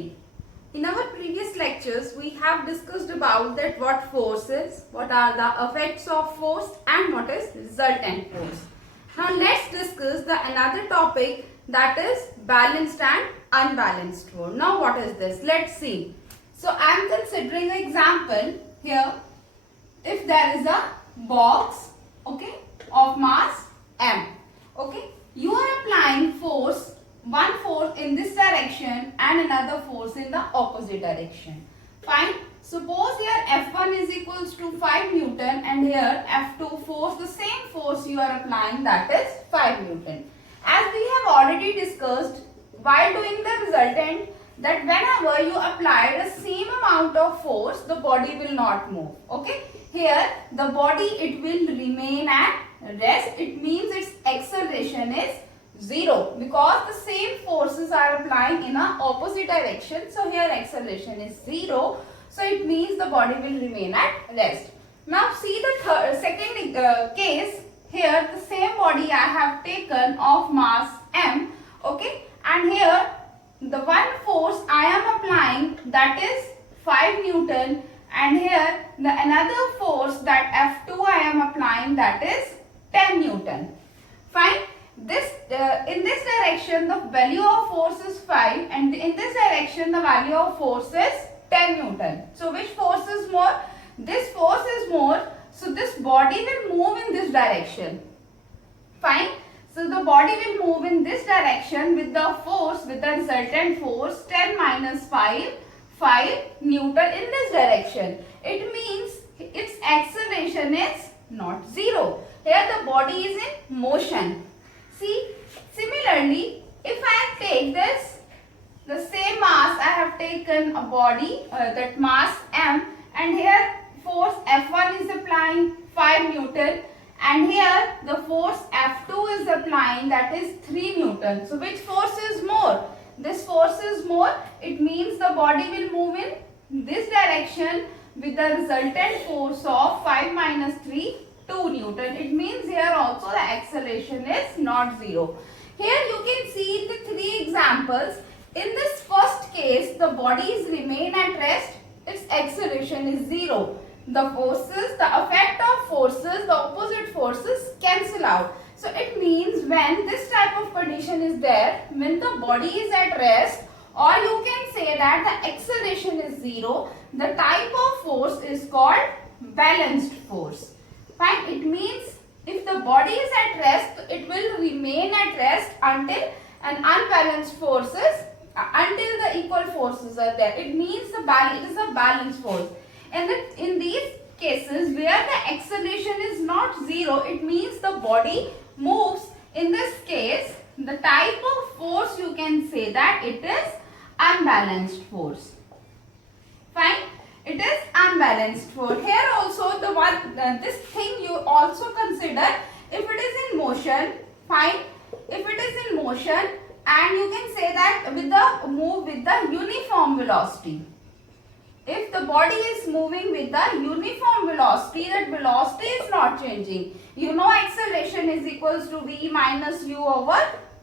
again. In our previous lectures, we have discussed about that what force is, what are the effects of force and what is resultant force. Now let's discuss the another topic, that is balanced and unbalanced force. Now what is this? Let's see. So I am considering an example here. If there is a box, okay, of mass m, okay, you are applying force, one force in this direction and another force in the opposite direction. Fine. Suppose here F1 is equals to 5 Newton and here F2 force, the same force you are applying, that is 5 Newton. As we have already discussed while doing the resultant, that whenever you apply the same amount of force, the body will not move. Okay. Here the body, it will remain at rest. It means its acceleration is 0 because the same forces are applying in a opposite direction. So here acceleration is 0. So it means the body will remain at rest. Now see the second case. Here the same body I have taken of mass m. Okay, and here the one force I am applying, that is 5 Newton, and here the another force, that F2 I am applying, that is 10 Newton. Fine. This in this direction the value of force is 5 and in this direction the value of force is 10 Newton. So which force is more? This force is more. So this body will move in this direction. Fine. So the body will move in this direction with the force, with the resultant force 10 minus 5 Newton in this direction. It means its acceleration is not 0. Here the body is in motion. See, similarly, if I take this, the same mass, I have taken a body, that mass m, and here force F1 is applying 5 Newton, and here the force F2 is applying, that is 3 Newton. So which force is more? This force is more. It means the body will move in this direction with the resultant force of 5 minus 3, 2 Newton. It means here also the acceleration is not 0. Here you can see the three examples. In this first case, the bodies remain at rest. Its acceleration is 0. The forces, the effect of forces, the opposite forces cancel out. So it means when this type of condition is there, when the body is at rest, or you can say that the acceleration is 0, the type of force is called balanced force. Fine. It means if the body is at rest, it will remain at rest until an unbalanced forces, until the equal forces are there. It means it is a balanced force. And in these cases where the acceleration is not 0, it means the body moves. In this case, the type of force you can say that it is unbalanced force. Fine. It is unbalanced force. Here also the one this thing you also consider if it is in motion. Fine. If it is in motion, and you can say that with the move with the uniform velocity. If the body is moving with the uniform velocity, that velocity is not changing. You know acceleration is equals to v minus u over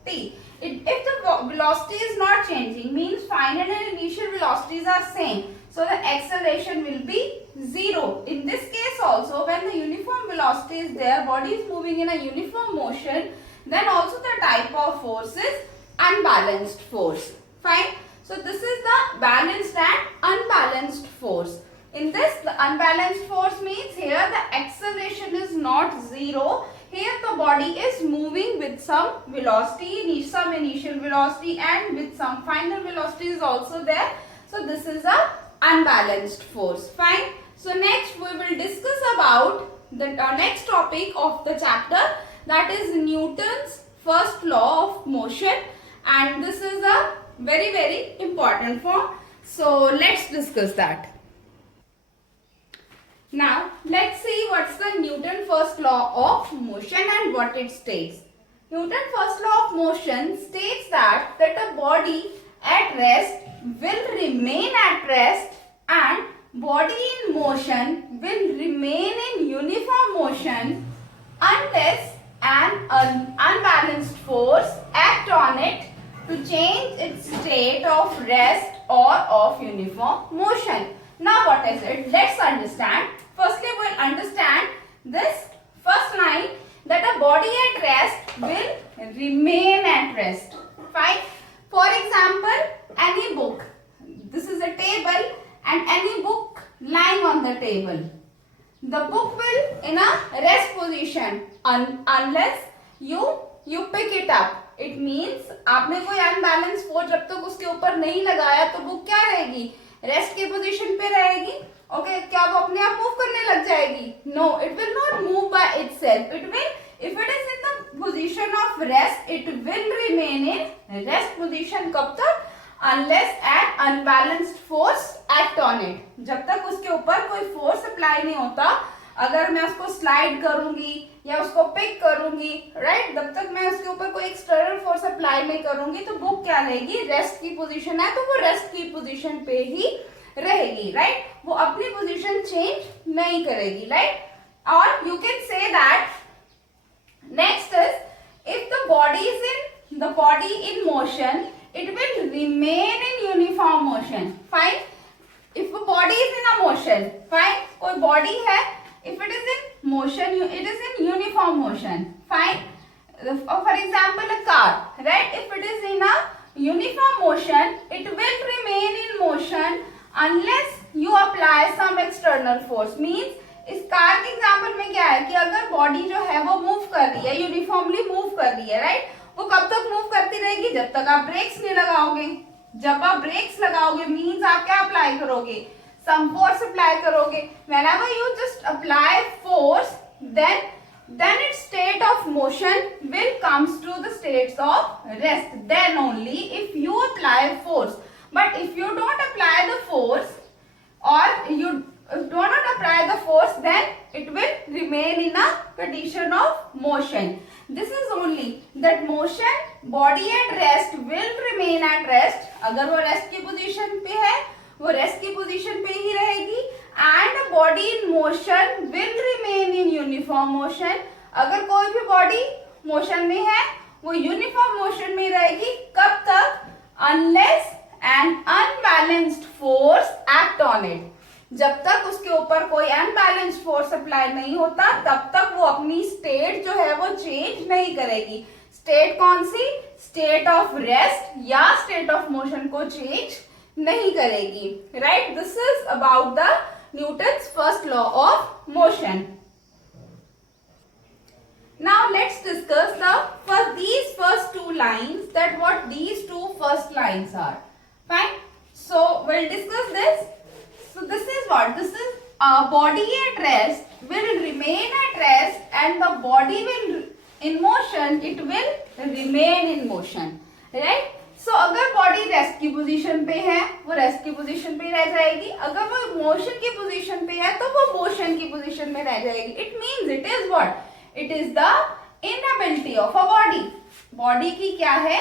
t. If the velocity is not changing, means final and initial velocities are same. So the acceleration will be 0. In this case also, when the uniform velocity is there, body is moving in a uniform motion, then also the type of force is unbalanced force. Fine. So this is the balanced and unbalanced force. In this, the unbalanced force means here the acceleration is not 0. Here the body is moving with some velocity, some initial velocity, and with some final velocity is also there. So this is a unbalanced force. Fine. So next we will discuss about the next topic of the chapter, that is Newton's first law of motion, and this is a very important form. So let's discuss that. Now let's see what's the Newton first law of motion and what it states. Newton first law of motion states that a body at rest will remain at rest and body in motion will remain in uniform motion unless an unbalanced force act on it to change its state of rest or of uniform motion. Now what is it? Let's understand. Firstly, we'll understand this first line, that a body at rest will remain at rest. Fine. For example, any book. This is a table and any book lying on the table. The book will in a rest position unless you pick it up. It means आपने कोई unbalance force जब तक उसके ऊपर नहीं लगाया तो book क्या रहेगी? रेस्ट के पोजीशन पे रहेगी. ओके, क्या वो अपने आप मूव करने लग जाएगी? No, it will not move by itself. It will, if it is in the position of rest, it will remain in rest position. कब तक? Unless an unbalanced force act on it. जब तक उसके ऊपर कोई फोर्स अप्लाई नहीं होता. अगर मैं उसको स्लाइड करूंगी या उसको पिक करूंगी, राइट, जब तक मैं उसके ऊपर कोई एक्सटर्नल फोर्स अप्लाई नहीं करूंगी तो बुक क्या रहेगी? रेस्ट की पोजीशन है तो वो रेस्ट की पोजीशन पे ही रहेगी, राइट. वो अपनी पोजीशन चेंज नहीं करेगी, राइट. और you can say that next is, if the body in motion, it will remain in uniform motion. Fine. If a body is in a motion, fine. कोई body है, if it is in motion, it is in uniform motion. Fine. For example, a car, right? If it is in a uniform motion, it will remain in motion unless you apply some external force. Means इस car के example में क्या है कि अगर body जो है वो मूव कर रही है, यूनिफॉर्मली मूव कर रही है, राइट. वो कब तक मूव करती रहेगी? जब तक आप ब्रेक्स नहीं लगाओगे. जब आप ब्रेक्स लगाओगे मींस आप क्या अप्लाई करोगे? सम फोर्स अप्लाई करोगे. whenever you just apply force, then its state of motion will comes to the states of rest. Then only if you apply force. But if you don't apply the force, or you do not apply the force, then it will remain in a condition of motion. This is only that motion, body at rest will remain at rest. अगर वो rest की position पे है वो rest की position पे ही रहेगी. And a body in motion will remain in uniform motion. अगर कोई भी बॉडी मोशन में है वो यूनिफॉर्म मोशन में रहेगी. कब तक? Unless an unbalanced force act on it. जब तक उसके ऊपर कोई अनबैलेंस्ड फोर्स अप्लाई नहीं होता तब तक वो अपनी स्टेट जो है वो चेंज नहीं करेगी. स्टेट कौन सी? स्टेट ऑफ रेस्ट या स्टेट ऑफ मोशन को चेंज नहीं करेगी, right. This is about the Newton's first law of motion. Now let's discuss these first two lines, that what these two first lines are. Fine. So we'll discuss this. So this is what? This is a body at rest will remain at rest and the body will in motion, it will remain in motion, right? So अगर body rest की position पे है वो rest की position पे रह जाएगी. अगर वो मोशन की पोजीशन पे है तो वो मोशन की पोजीशन में रह जाएगी. It means it is what? It is the inability of a body. Body की क्या है?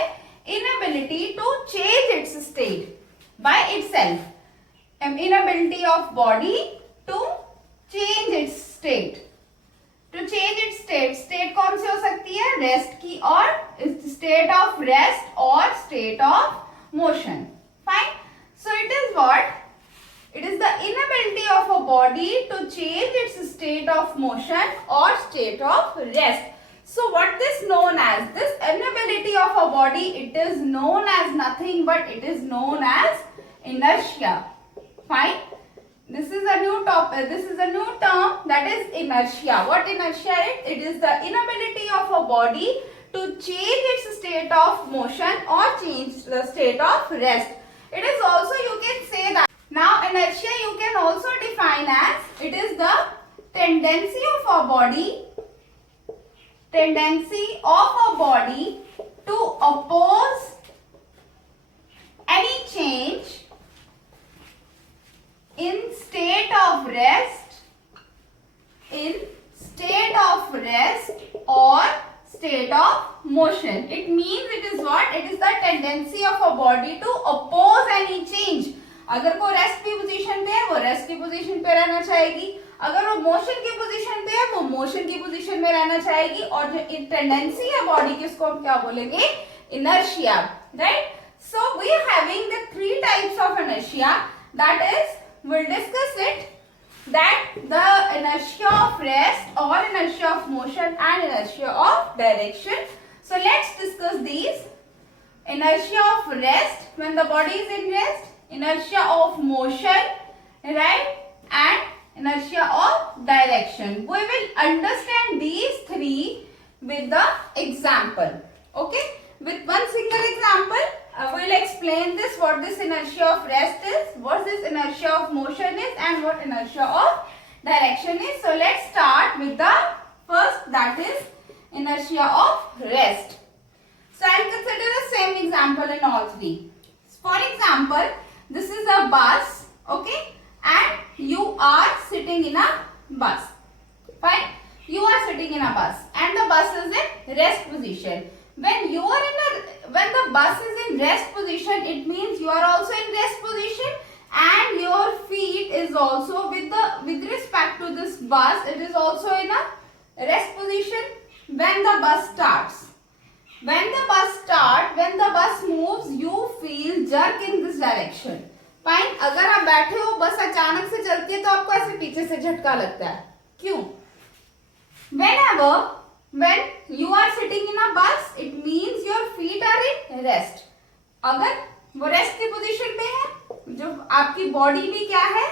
Inability to change its state by itself. Inability of body to change its state. To change its state. State कौन सी हो सकती है? Rest की, और state of rest or state of motion. Fine. So it is what? It is the inability of a body to change its state of motion or state of rest. So what this known as? This inability of a body, it is known as nothing but it is known as inertia. Fine. This is a new topic. This is a new term, that is inertia. What inertia is? It is the inability of a body to change its state of motion or change the state of rest. It is also, you can say that. Now inertia you can also define as it is the tendency of a body to oppose any change in state of rest or state of motion. It means it is what? It is the tendency of a body to oppose any change. अगर वो rest की position पे है वो rest की position पे रहना चाहेगी. अगर वो मोशन की पोजीशन पे है वो मोशन की पोजीशन में रहना चाहेगी. और जो टेंडेंसी है बॉडी की उसको हम क्या बोलेंगे? Inertia, right. So we are having the three types of inertia, that is, we'll discuss it, that the inertia of rest or inertia of motion and inertia of direction. So let's discuss these. Inertia of rest, when the body is in rest, inertia of motion, right, and inertia of direction. We will understand these three with the example. Okay, with one single example, we will explain this, what this inertia of rest is, what this inertia of motion is, and what inertia of direction is. So let's start with the first, that is inertia of rest. So I'll consider the same example in all three. For example, this is a bus, okay, and you are sitting in a bus. Fine, you are sitting in a bus, and the bus is in rest position. When the bus is in rest position, it means you are also in rest position, and your feet is also with respect to this bus, it is also in a rest position. When the bus starts, when the bus moves, you feel jerk in this direction. Fine, अगर आप बैठे हो, बस अचानक से चलती है तो आपको ऐसे पीछे से झटका लगता है. क्यों? Whenever when you are sitting in a bus, it means your feet are in rest. अगर वो रेस्ट की पोजीशन पे है, जो आपकी बॉडी भी क्या है,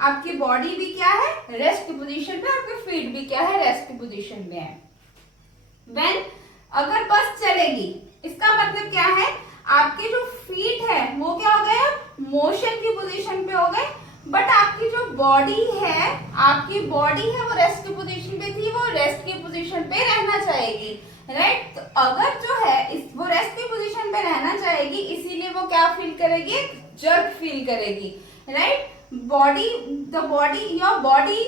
आपकी बॉडी भी क्या है, रेस्ट की पोजीशन पे, आपके फीट भी क्या है, रेस्ट की पोजीशन पे है. When अगर बस चलेगी, इसका मतलब क्या है, आपके जो फीट है वो क्या हो गए, मोशन की पोजीशन पे हो गए, बट आपकी जो बॉडी है, वो रेस्ट की पोजीशन पे थी, वो रेस्ट की पोजीशन पे रहना चाहेगी, राइट. तो अगर जो है वो रेस्ट की पोजीशन पे रहना चाहेगी, इसीलिए वो क्या फील करेगी, जर्क फील करेगी, right. Your body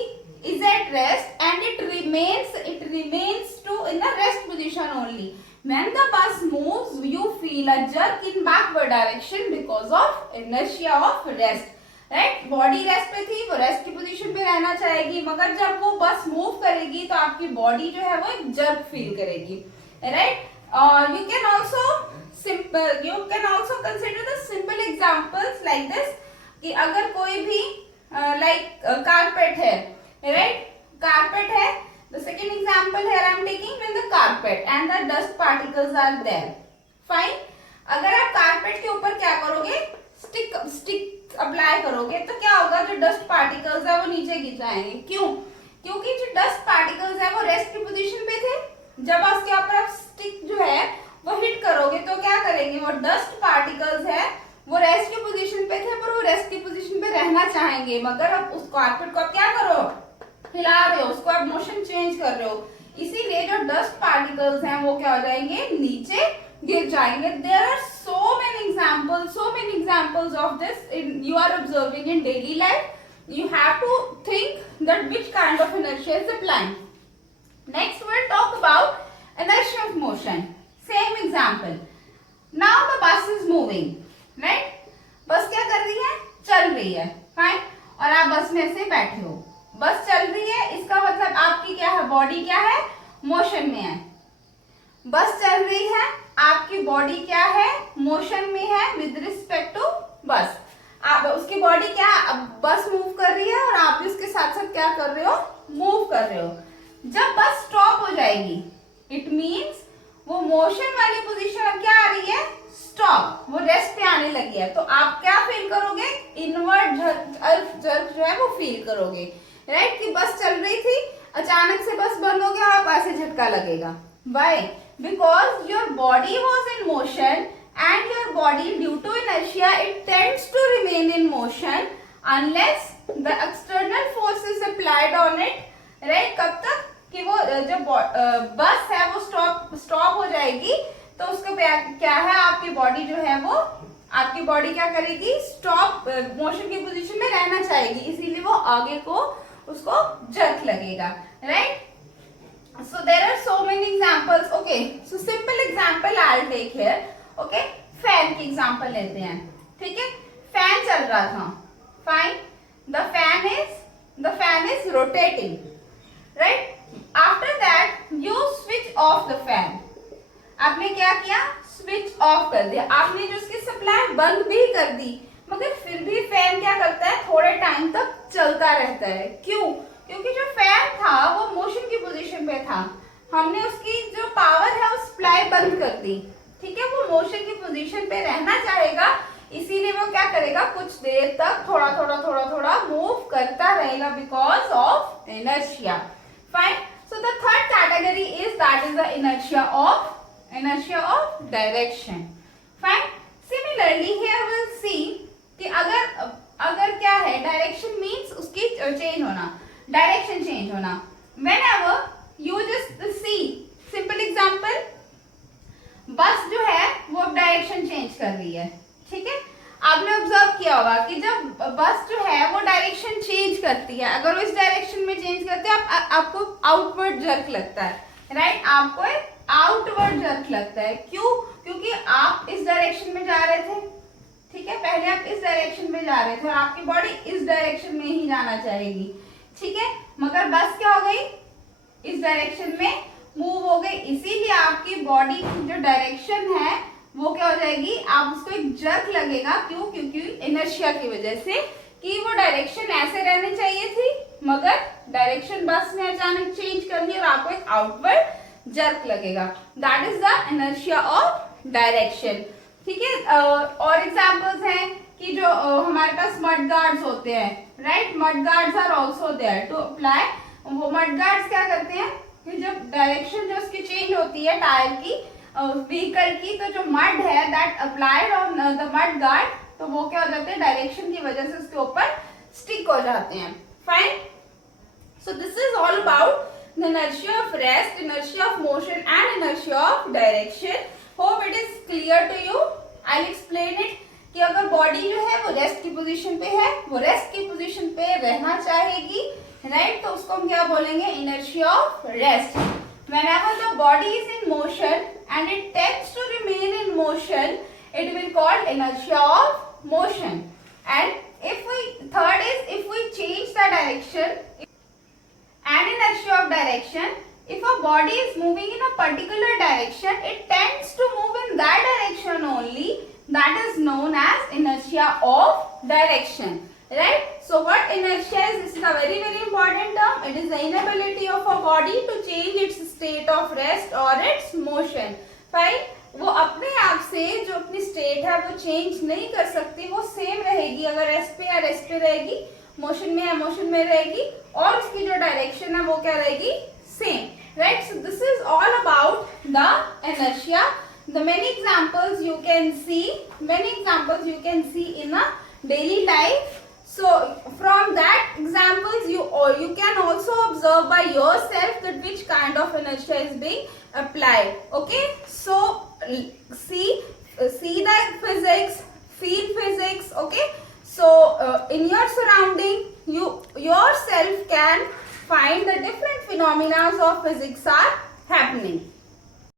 is at rest and it remains to in the rest position only. When the bus moves, you feel a jerk in backward direction because of inertia of rest. Right, body rest पे थी, वो rest की position पे रहना चाहेगी, मगर जब वो बस मूव करेगी तो आपकी बॉडी जो है वो एक जर्क फील करेगी, right. You can also consider the simple examples like this, कि अगर कोई भी कारपेट है, राइट, कारपेट है. The second example here I am taking, when the carpet and the dust particles are there. Fine, अगर आप carpet के ऊपर क्या करोगे, स्टिक अप्लाई करोगे, तो क्या होगा, जो डस्ट पार्टिकल्स है वो नीचे गिर जाएंगे. क्यों? क्योंकि जो डस्ट पार्टिकल्स है वो रेस्ट की पोजीशन पे थे. जब उसके ऊपर आप स्टिक जो है वो हिट करोगे तो क्या करेंगे, वो डस्ट पार्टिकल्स है वो रेस्ट की पोजीशन पे थे, पर वो रेस्ट की पोजीशन पे रहना चाहेंगे, मगर अब उस कारपेट को आप क्या करो, हिला रहे हो, उसको आप मोशन चेंज कर रहे हो, इसीलिए जो डस्ट पार्टिकल्स हैं वो क्या हो जाएंगे, नीचे गिर जाएंगे. There are so many examples of this you are observing in daily life. You have to think that which kind of inertia is applying. Next we'll talk about inertia of motion. Same example. Now the bus is moving, right? बस क्या कर रही है, चल रही है, fine, और आप बस में से बैठे हो, बस चल रही है, इसका मतलब आपकी क्या है, बॉडी क्या है, मोशन में है. बस चल रही है, आपकी बॉडी क्या है, मोशन में है विद रिस्पेक्ट टू बस. आप उसकी बॉडी क्या, बस मूव कर रही है और आप भी उसके साथ साथ क्या कर रहे हो, मूव कर रहे हो. जब बस स्टॉप हो जाएगी, इट मींस वो मोशन वाली पोजीशन अब क्या आ रही है, स्टॉप, वो रेस्ट पे आने लगी है, तो आप क्या फील करोगे, इनवर्ट जर्क जो है वो फील करोगे, राइट. कि बस चल रही थी, अचानक से बस बंद हो गया और आप ऐसे झटका लगेगा. Why? Because your body was in motion and your body, due to inertia, it tends to remain in motion unless the external force is applied on it, right. कब तक कि वो जब बस है वो स्टॉप हो जाएगी, तो उसका क्या है, आपकी बॉडी जो है वो, आपकी बॉडी क्या करेगी, स्टॉप मोशन की पोजीशन में रहना चाहेगी, इसीलिए वो आगे को उसको जर्क लगेगा, right. So there are so many examples. Okay, so simple example I'll take here. Okay, fan की एग्जाम्पल लेते हैं, ठीक है. फैन चल रहा था, fine, the fan is rotating, right. After that you switch off the fan. आपने क्या किया, स्विच ऑफ कर दिया, आपने जो उसकी सप्लाई बंद भी कर दी, मगर फिर भी फैन चलता रहता है। क्यों? क्योंकि जो फैन था वो मोशन की पोजीशन पे था, हमने उसकी जो पावर है वो सप्लाई बंद कर दी, ठीक है। वो मोशन की पोजीशन पे रहना चाहेगा, इसीलिए वो क्या करेगा, कुछ देर तक थोड़ा थोड़ा मूव करता रहेगा because of inertia. Fine. So the third category is that is the inertia of direction. Fine. Similarly here we'll see कि अगर क्या है, डायरेक्शन मीन्स उसकी चेंज होना, डायरेक्शन चेंज होना। Whenever you just see simple example, बस जो है वो अब डायरेक्शन चेंज कर रही है, ठीक है। आपने ऑब्जर्व किया होगा कि जब बस जो है वो डायरेक्शन चेंज करती है, अगर वो इस डायरेक्शन में चेंज करते हैं आपको आउटवर्ड जर्क लगता है, राइट। आपको एक आउटवर्ड जर्क लगता है। क्यों? क्योंकि आप इस डायरेक्शन में जा रहे थे, ठीक है, पहले आप इस डायरेक्शन में जा रहे थे और आपकी बॉडी इस डायरेक्शन में ही जाना चाहेगी, ठीक है। मगर बस क्या हो गई, इस डायरेक्शन में मूव हो गई, इसीलिए आपकी बॉडी की जो डायरेक्शन है वो क्या हो जाएगी, आप उसको एक जर्क लगेगा। क्यों? क्योंकि इनर्शिया की वजह से, कि वो डायरेक्शन ऐसे रहनी चाहिए थी मगर डायरेक्शन बस ने अचानक चेंज कर दी और आपको एक आउटवर्ड जर्क लगेगा। That is the inertia of direction, ठीक है। और एग्जांपल्स हैं कि जो हमारे पास मड गार्ड्स होते हैं, right, mudguards are also there to apply. वो मड गार्ड्स क्या करते हैं कि जब डायरेक्शन जो उसकी चेंज होती है टायर की, व्हीकल की, तो जो मड है that applied on the mud guard, तो वो क्या हो जाते हैं, डायरेक्शन की वजह से उसके ऊपर स्टिक हो जाते हैं। Fine. So this is all about the inertia of rest, inertia of motion and inertia of direction. Hope it is clear to you. I'll explain it कि अगर बॉडी जो है वो रेस्ट की पोजीशन पे है, वो रेस्ट की पोजीशन पे रहना चाहेगी, राइट, तो उसको हम क्या बोलेंगे, inertia of rest. Whenever the body is in motion and it tends to remain in motion, it will called inertia of motion. And third is if we change the direction and inertia of direction, if a body is moving in a particular direction, it tends to move in that direction only. That is known as inertia of direction, right? So what inertia is? This is a very important term. It is the inability of a body to change its state of rest or its motion. Fine. वो अपने आप से जो अपनी state है वो change नहीं कर सकती, वो सेम रहेगी। अगर रेस्ट पे या रेस्ट पे रहेगी, मोशन में या मोशन में रहेगी, और उसकी जो डायरेक्शन है वो क्या रहेगी, same, right. So this is all about the inertia. The many examples you can see in a daily life. So from that examples you can also observe by yourself that which kind of inertia is being applied. Okay, so see the physics, feel physics. Okay, so in your surrounding you yourself can find the different phenomena of physics are happening.